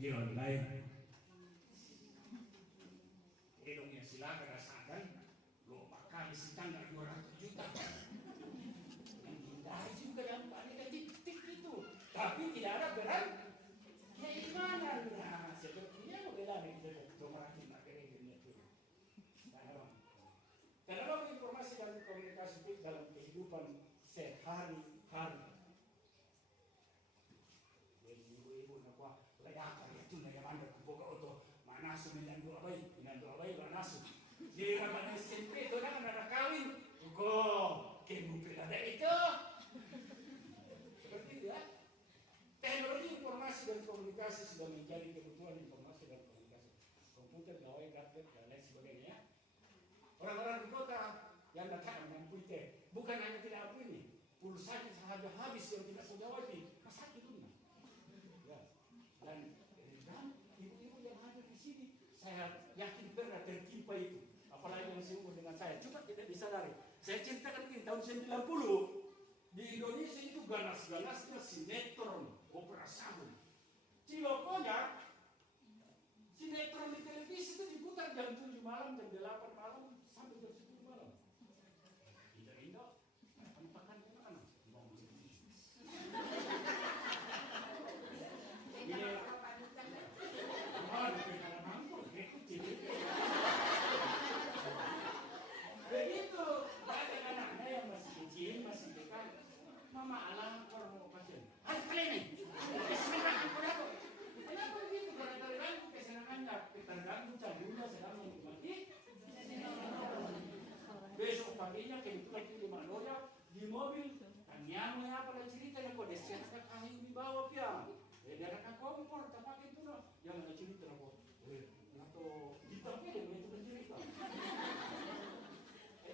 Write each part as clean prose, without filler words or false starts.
dia online. Dongnya silakan rasakan, lo makan setanggal 200 juta. Yang hindari juga dalam negatif itu, tapi tidak ada beran keimanan. Nah, sepertinya bagaimana kita meraih materi itu. Karena informasi dan komunikasi itu dalam kehidupan sehari-hari. Jadi ibu-ibu nak buat ledakan itu yang anda kuboga oto manasu minandu abai manasu. Di ramai SMP itu nak ada kawin, go kemu pelada itu. Seperti itu ya. Teknologi informasi dan komunikasi sudah menjadi kebutuhan informasi dan komunikasi. Komputer, gawai, gadget dan lain sebagainya. Orang-orang di kota yang datang mampu itu bukan hanya tidak mampu ini, pulsanya sahaja habis yang tidak sejawati, sakit itu. Ya. Dan ibu-ibu yang hadir di sini, saya yakin pernah tertimpa itu. Apalagi yang seumur dengan saya, cuma tidak disadari. Saya ceritakan ini tahun 90 di Indonesia itu ganas-ganasnya sinetron opera sabun. Cilokonya sinetron di televisi itu diputar jam 7 malam, jam 8 malam, sampai jam 10 malam. Indo, makan anak-anak. Begitu, ada anak-anak yang masih kecil, masih dekat. Mama alam orang pasien. Hai kalian, kesenangan kenapa? Kenapa begitu? Karena terganggu kesenangannya, terganggu cabutnya sedang menikmati. Besok paginya kebetulan di Manoya di mobil, kanyang apa dan ceritanya kok desain kayu di bawah piang. Dia ada kompor, tapi itu loh, yang ada cerita kok. Atau kita pilih itu cerita.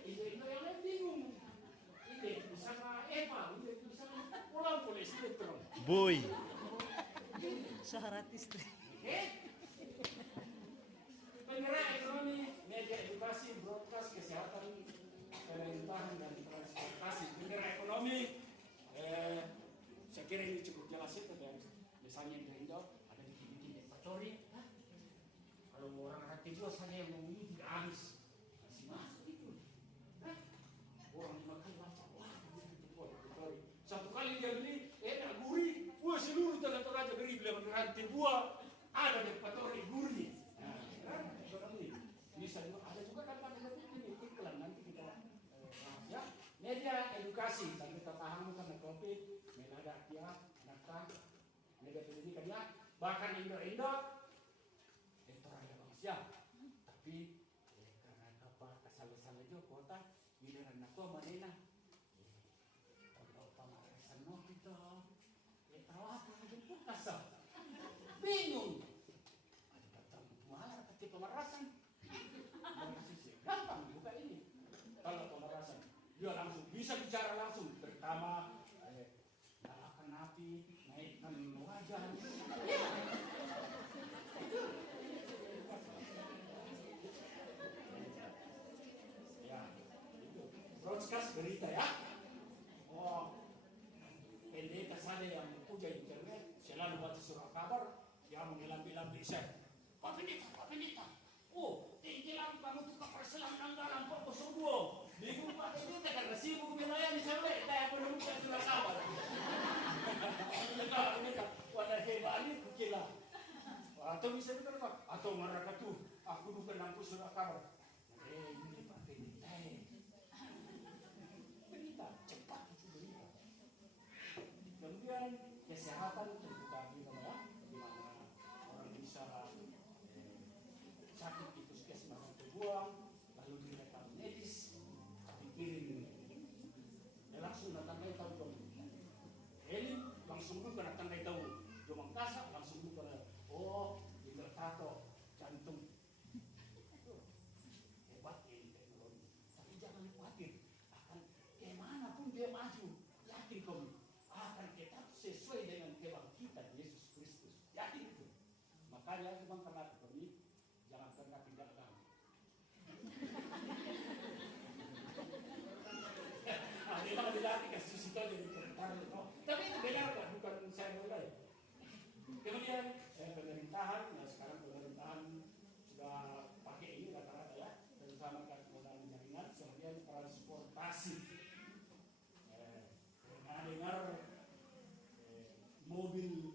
Itu yang lain bingung. Itu sama Eva, itu sama pulang polisi terus. Boy. Syarat istri. Penggerak ekonomi, media edukasi, broadcast, kesehatan, pemerintahan dan transportasi. Penggerak ekonomi, saya kira ini cukup jelas itu. Dan misalnya di Indo ada di Patori. Kalau orang hati dua saja yang ngomongnya tidak habis, masih masuk itu. Orang dimakan macam wah begitu. Satu kali dia beli, enak gurih, wah seluruh tanah-tanah aja beri beli rantai buah ada di Patori gurih. Misalnya ada juga dapat ini iklan nanti kita bahas ya. Media edukasi dan kita paham karena COVID, menada dia, anak media pendidikan dia, bahkan Indo itu raya bangsa. Tapi karena apa kesal-kesal aja kota giliran aku manena. Kalau pamarasan no kita, tahu apa itu kasar. Bingung. Malah ketika pemerasan gampang buka ini. Kalau pemerasan dia langsung bisa bicara langsung, pertama nyalakan api, naikkan wajan. Ya, itu broadcast berita ya. Oh, pendeta sana yang puja internet selalu baca surat kabar, dia mengelambi-lambi saya. Pak Pendeta. Oh, tinggi lang kamu tuh kapal selam nanggalang po Kosovo. Bingung Pak Pendeta karena sibuk melayani sampai kaya penemukan surat kabar. Wadah hebali kukila. Atau bisa betul Pak, atau mereka tuh aku bukan nampu surat kabar. Ini Pak Pendeta. Berita cepat itu berita. Kemudian kesehatan terbuka di mana orang bisa sakit di puskesmas terbuang, lalu direkam medis, dikirim, langsung datang dari tahu dong. Ini langsung dulu datang dari tahu, Jomang Kasak langsung dulu oh, ini tato jantung. Hebat ini teknologi. Tapi jangan khawatir, akan kemanapun dia maju, yakin kamu akan tetap sesuai dengan kebangkitan Yesus Kristus. Yakin itu. Makanya memang pernah kami jangan pernah tinggal agama. Memang dilatih kasih situ jadi komentar itu. Tapi itu benar kan? Bukan saya mulai. Kemudian pemerintahan, nah sekarang pemerintahan sudah pakai ini rata-rata ya, terutama modal jaringan, kemudian transportasi. Pernah dengar mobil